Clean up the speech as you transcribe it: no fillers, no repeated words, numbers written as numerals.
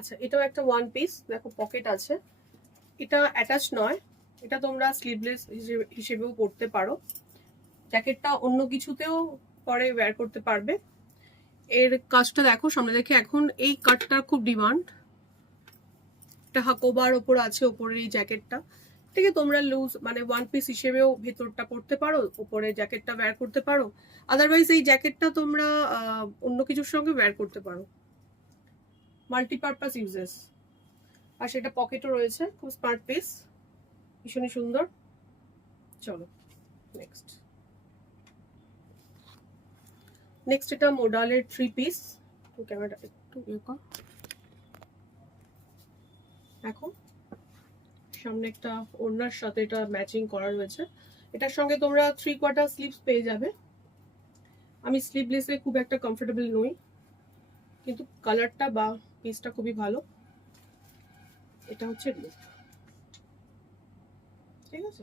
আচ্ছা, এটাও একটা ওয়ান পিস, দেখো পকেট আছে, এটা অ্যাটাচ নয়, এটা তোমরা স্লিভলেস হিসেবেও পরতে পারো। জ্যাকেটটা অন্য কিছুতেও পরে ওয়্যার করতে পারবে। এর কাজটা দেখো সামনে দেখে, এখন এই কাটটার খুব ডিমান্ড। এটা হাকোবার ওপর আছে, ওপরের এই জ্যাকেটটা, ঠিক আছে, তোমরা লুজ মানে ওয়ান পিস হিসেবেও ভেতরটা পরতে পারো, উপরে জ্যাকেটটা ওয়্যার করতে পারো। আদারওয়াইজ এই জ্যাকেটটা তোমরা অন্য কিছুর সঙ্গে ওয়্যার করতে পারো, মাল্টিপারপাস ইউজেস। আর সেটা পকেটও রয়েছে, খুব স্মার্ট পিস, ভীষণই সুন্দর। চলো নেক্সট। নেক্সট এটা মোডালের থ্রি পিস। ক্যামেরাটা একটু দেখো, সামনে একটা ওড়নার সাথে এটা ম্যাচিং করা রয়েছে। এটার সঙ্গে তোমরা 3/4 স্লিভস পেয়ে যাবে। আমি স্লিভলেসে খুব একটা কমফোর্টেবল নই, কিন্তু কালারটা বা পিসটা খুবই ভালো। এটা হচ্ছে লুক, ঠিক আছে।